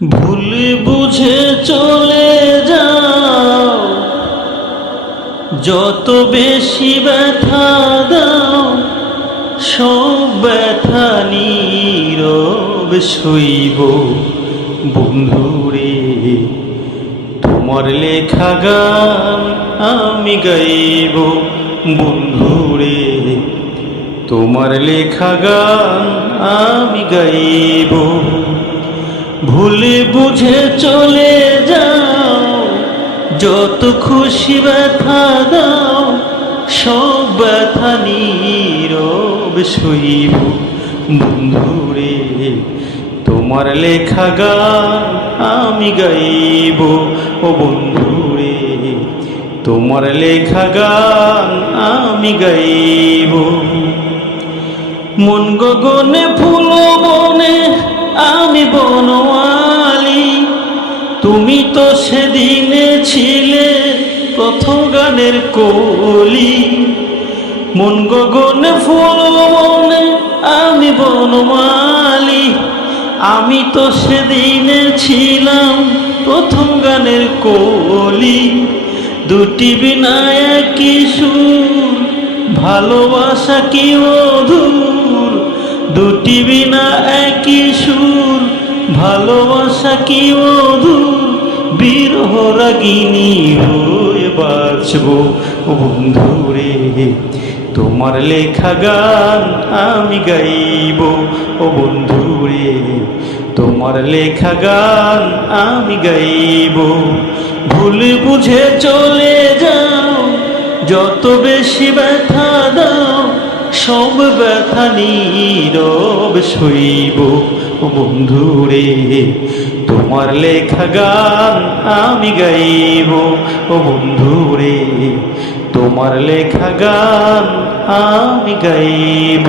ভুল বুঝে চলে যাও, যত বেশি ব্যথা দাও, সব ব্যথা নীরব সইব। বন্ধুরে তোমার লেখা গান আমি গাইব। বন্ধুরে তোমার লেখা গান আমি গাইব। ভুলে বুঝে চলে যাও, যত খুশি ব্যথা দাও, সব ব্যথা নীরব সইব। বন্ধুরে তোমার লেখা গান আমি গাইব। ও বন্ধুরে তোমার লেখা গান আমি গাইব। মন গগনে ফুল বনে আমি বনমালী, তুমি তো সেদিনে ছিলে প্রথম গানের কলি। মন গগনে ফুল বনে আমি বনমালী, আমি তো সেদিনে ছিলাম প্রথম গানের কলি। দুটি বিনা একই সুর, ভালোবাসা কি মধুর। দুটি বিনা একই সুর, ভালোবাসা কি মধুর। বিরহ রাগিনী হয়ে বাঁচব। বন্ধুরে তোমার লেখা গান আমি গাইব। ও বন্ধুরে তোমার লেখা গান আমি গাইব। ভুল বুঝে চলে যাও, যত বেশি ব্যথা দাও, সব ব্যথা নীরব সইব। ও বন্ধুরে তোমার লেখা গান আমি গাইব। ও বন্ধুরে তোমার লেখা গান আমি গাইব।